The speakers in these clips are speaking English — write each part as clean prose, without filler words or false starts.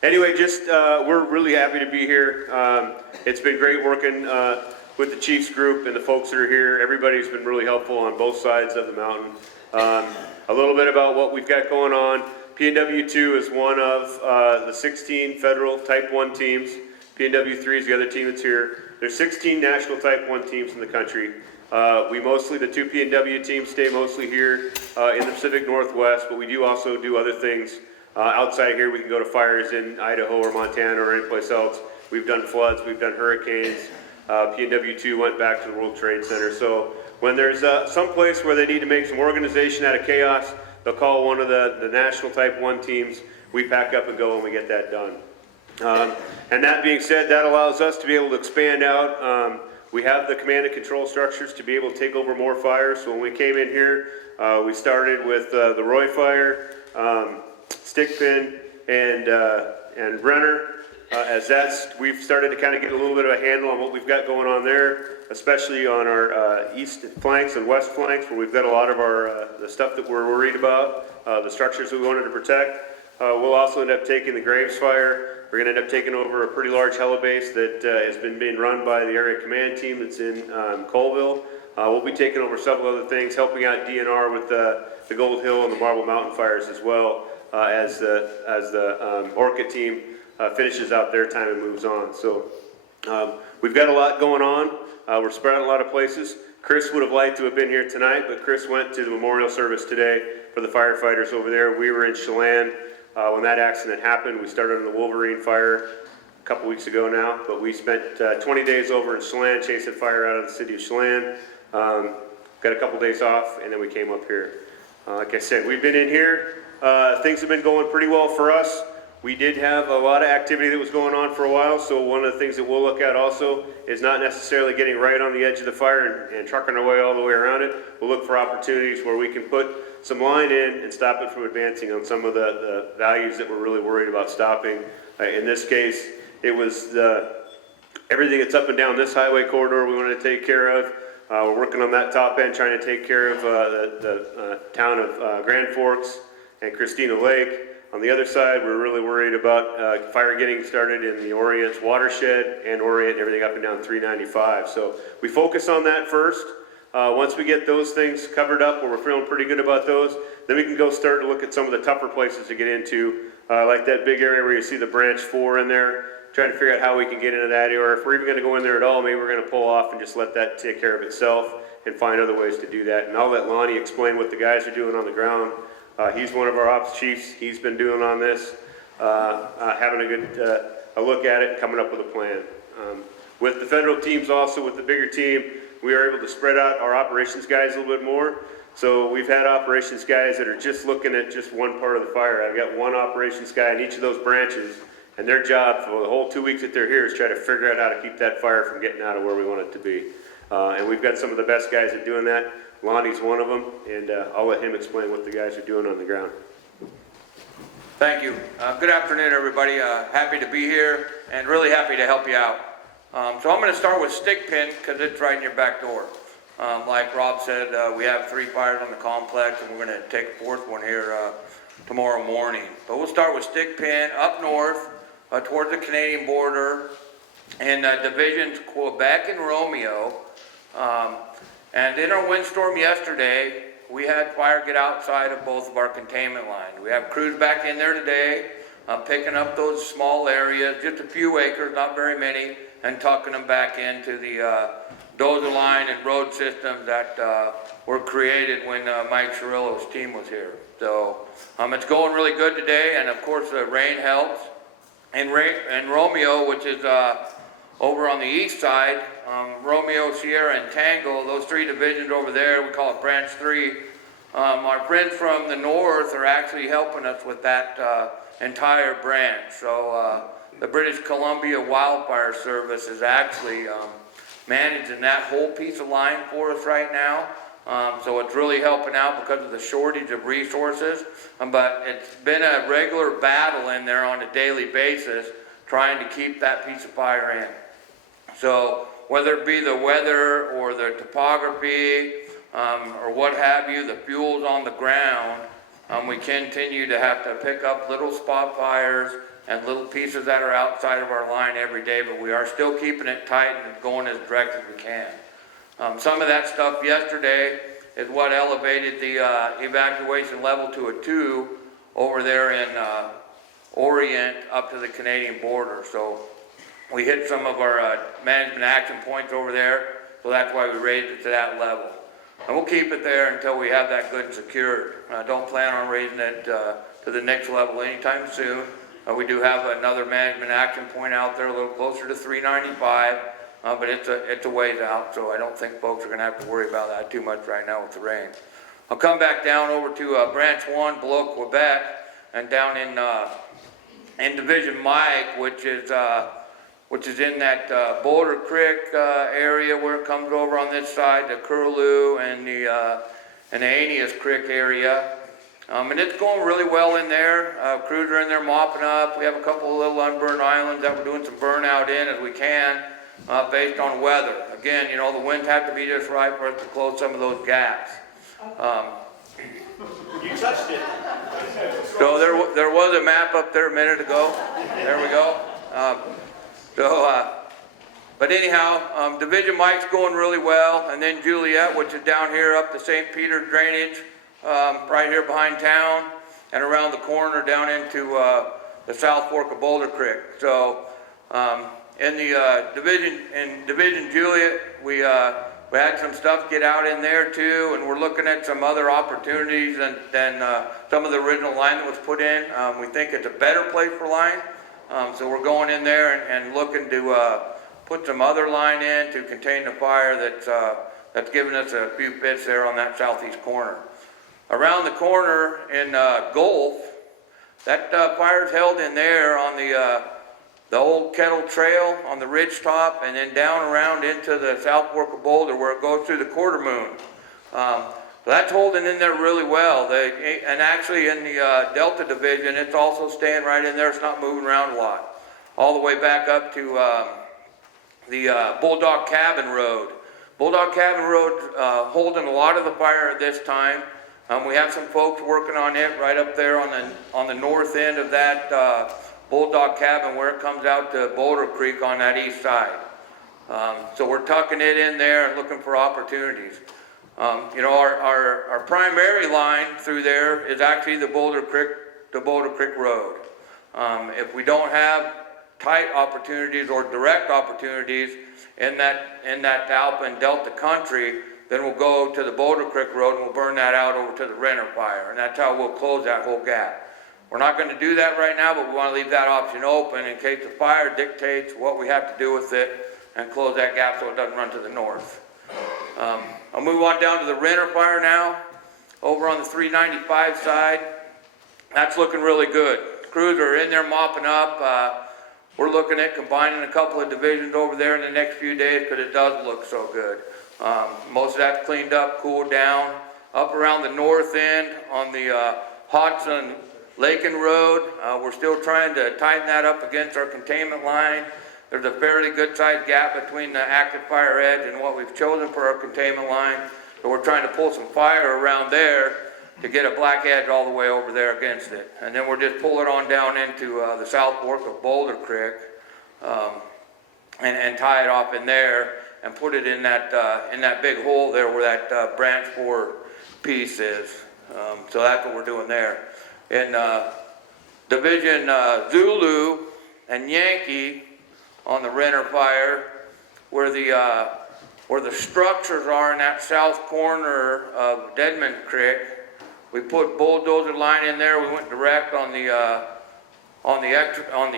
Anyway, just we're really happy to be here. It's been great working with the Chiefs group and the folks that are here. Everybody's been really helpful on both sides of the mountain. A little bit about what we've got going on. PNW 2 is one of the 16 federal Type 1 teams. PNW 3 is the other team that's here. There's 16 national Type 1 teams in the country. The two PNW teams stay mostly here in the Pacific Northwest, but we do also do other things outside here. We can go to fires in Idaho or Montana or anyplace else. We've done floods, we've done hurricanes. PNW 2 went back to the World Trade Center. So when there's some place where they need to make some organization out of chaos, they'll call one of the national Type 1 teams. We pack up and go and we get that done. And that being said, that allows us to be able to expand out. We have the command and control structures to be able to take over more fires. So when we came in here, we started with the Roy fire, Stickpin, and Renner. We've started to kind of get a little bit of a handle on what we've got going on there, especially on our east flanks and west flanks, where we've got a lot of our the stuff that we're worried about, the structures that we wanted to protect. We'll also end up taking the Graves fire. We're going to end up taking over a pretty large helibase that has been being run by the area command team that's in Colville. We'll be taking over several other things, helping out DNR with the Gold Hill and the Marble Mountain fires as well, as the Orca team finishes out their time and moves on. So we've got a lot going on. We're spread out a lot of places. Chris would have liked to have been here tonight, but Chris went to the memorial service today for the firefighters over there. We were in Chelan when that accident happened. We started on the Wolverine fire a couple weeks ago now, but we spent 20 days over in Chelan chasing fire out of the city of Chelan. Got a couple days off, and then we came up here. Like I said, we've been in here. Things have been going pretty well for us. We did have a lot of activity that was going on for a while, so one of the things that we'll look at also is not necessarily getting right on the edge of the fire and trucking our way all the way around it. We'll look for opportunities where we can put some line in and stop it from advancing on some of the values that we're really worried about stopping. In this case, it was everything that's up and down this highway corridor we wanted to take care of. We're working on that top end, trying to take care of the town of Grand Forks and Christina Lake. On the other side, we're really worried about fire getting started in the Orient's watershed and Orient, everything up and down 395. So we focus on that first. Once we get those things covered up, where we're feeling pretty good about those, then we can go start to look at some of the tougher places to get into, like that big area where you see the branch 4 in there, trying to figure out how we can get into that area, or if we're even going to go in there at all, maybe we're going to pull off and just let that take care of itself and find other ways to do that. And I'll let Lonnie explain what the guys are doing on the ground. He's one of our ops chiefs. He's been doing on this, having a good a look at it, coming up with a plan. With the federal teams also, with the bigger team, we are able to spread out our operations guys a little bit more. So we've had operations guys that are just looking at just one part of the fire. I've got one operations guy in each of those branches, and their job for the whole 2 weeks that they're here is try to figure out how to keep that fire from getting out of where we want it to be. And we've got some of the best guys at doing that. Lonnie's one of them, and I'll let him explain what the guys are doing on the ground. Thank you. Good afternoon, everybody. Happy to be here and really happy to help you out. So I'm going to start with Stickpin because it's right in your back door. Like Rob said, we have 3 fires on the complex, and we're going to take a 4th one here tomorrow morning. But we'll start with Stickpin up north towards the Canadian border in divisions Quebec and Romeo. And in our windstorm yesterday, we had fire get outside of both of our containment lines. We have crews back in there today, picking up those small areas, just a few acres, not very many, and tucking them back into the dozer line and road systems that were created when Mike Cirillo's team was here. So it's going really good today, and of course the rain helps. And Romeo, which is over on the east side, Romeo, Sierra, and Tango, those 3 divisions over there, we call it Branch 3. Our friends from the north are actually helping us with that entire branch. So the British Columbia Wildfire Service is actually managing that whole piece of line for us right now. So it's really helping out because of the shortage of resources. But it's been a regular battle in there on a daily basis trying to keep that piece of fire in. So whether it be the weather or the topography or what have you, the fuel's on the ground, we continue to have to pick up little spot fires and little pieces that are outside of our line every day, but we are still keeping it tight and going as direct as we can. Some of that stuff yesterday is what elevated the evacuation level to a 2 over there in Orient up to the Canadian border. So we hit some of our management action points over there, so that's why we raised it to that level. And we'll keep it there until we have that good and secured. Don't plan on raising it to the next level anytime soon. We do have another management action point out there a little closer to 395, but it's a ways out, so I don't think folks are going to have to worry about that too much right now with the rain. I'll come back down over to Branch 1 below Quebec and down in Division Mike, which is in that Boulder Creek area where it comes over on this side, the Curlew and the Aeneas Creek area. And it's going really well in there. Crews are in there mopping up. We have a couple of little unburned islands that we're doing some burnout in as we can, based on weather. Again, you know, the winds have to be just right for us to close some of those gaps. You touched it. So there was a map up there a minute ago. There we go. But anyhow, Division Mike's going really well, and then Juliet, which is down here up the St. Peter drainage, right here behind town, and around the corner down into the South Fork of Boulder Creek. So in the Division Juliet, we had some stuff get out in there too, and we're looking at some other opportunities than some of the original line that was put in. We think it's a better place for line. So we're going in there and looking to put some other line in to contain the fire that's given us a few bits there on that southeast corner. Around the corner in Gulf, that fire's held in there on the old Kettle Trail on the ridge top, and then down around into the South Fork of Boulder where it goes through the Quarter Moon. That's holding in there really well. And actually in the Delta Division, it's also staying right in there. It's not moving around a lot. All the way back up to the Bulldog Cabin Road. Bulldog Cabin Road holding a lot of the fire at this time. We have some folks working on it right up there on the north end of that Bulldog Cabin where it comes out to Boulder Creek on that east side. So we're tucking it in there and looking for opportunities. You know, our primary line through there is actually the Boulder Creek Road. If we don't have tight opportunities or direct opportunities in that Alpha and Delta country, then we'll go to the Boulder Creek Road and we'll burn that out over to the Renner fire, and that's how we'll close that whole gap. We're not going to do that right now, but we want to leave that option open in case the fire dictates what we have to do with it and close that gap so it doesn't run to the north. I'll move on down to the Renner fire now, over on the 395 side. That's looking really good. Crews are in there mopping up. We're looking at combining a couple of divisions over there in the next few days because it does look so good. Most of that's cleaned up, cooled down. Up around the north end on the Hodson Lakin Road, we're still trying to tighten that up against our containment line. There's a fairly good sized gap between the active fire edge and what we've chosen for our containment line. So we're trying to pull some fire around there to get a black edge all the way over there against it. And then we're just pulling it on down into the South Fork of Boulder Creek and tie it off in there and put it in that big hole there where that branch 4 piece is. So that's what we're doing there. In Division Zulu and Yankee on the Renner fire, where the structures are in that south corner of Deadman Creek, we put bulldozer line in there. We went direct on the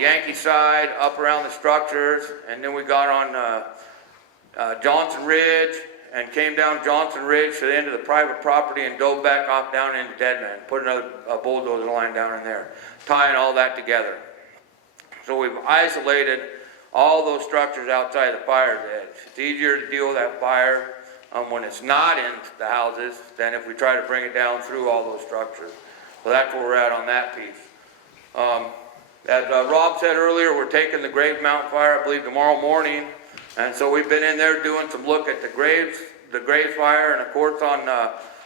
Yankee side, up around the structures, and then we got on Johnson Ridge and came down Johnson Ridge to the end of the private property and dove back off down into Deadman. Put another bulldozer line down in there, tying all that together. So we've isolated all those structures outside the fire's edge. It's easier to deal with that fire when it's not in the houses than if we try to bring it down through all those structures. So that's where we're at on that piece. As Rob said earlier, we're taking the Graves Mountain fire, I believe, tomorrow morning. And so we've been in there doing some look at the Graves fire, and of course on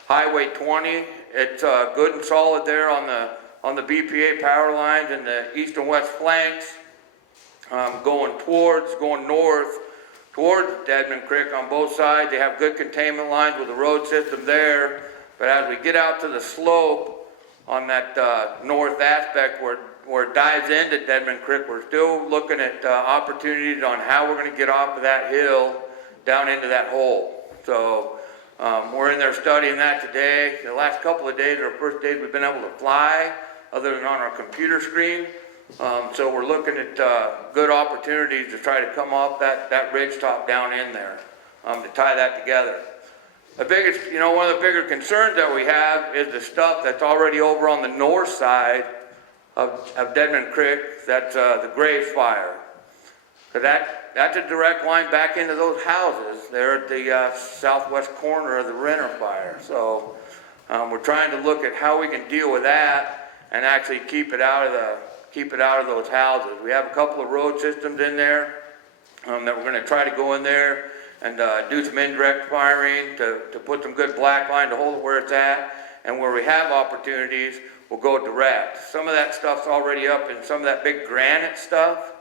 Highway 20. It's good and solid there on the on the BPA power lines in the east and west flanks, going north towards Deadman Creek on both sides. They have good containment lines with the road system there. But as we get out to the slope on that north aspect where it dives into Deadman Creek, we're still looking at opportunities on how we're going to get off of that hill down into that hole. So we're in there studying that today. The last couple of days are the first days we've been able to fly other than on our computer screen. So we're looking at good opportunities to try to come off that ridge top down in there to tie that together. The biggest, one of the bigger concerns that we have is the stuff that's already over on the north side of Deadman Creek. That's the Graves fire. Because that's a direct line back into those houses there at the southwest corner of the Renner fire. So we're trying to look at how we can deal with that and actually keep it out of those houses. We have a couple of road systems in there that we're going to try to go in there and do some indirect firing to put some good black line to hold it where it's at. And where we have opportunities, we'll go direct. Some of that stuff's already up in some of that big granite stuff,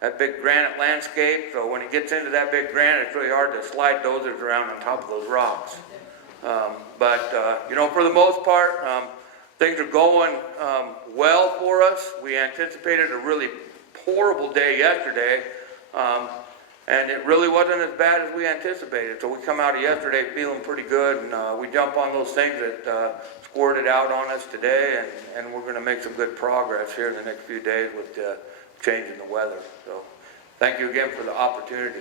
that big granite landscape. So when it gets into that big granite, it's really hard to slide dozers around on top of those rocks. But for the most part, things are going well for us. We anticipated a really horrible day yesterday, and it really wasn't as bad as we anticipated. So we come out of yesterday feeling pretty good, and we jump on those things that squirted out on us today, and we're going to make some good progress here in the next few days with change in the weather. So thank you again for the opportunity.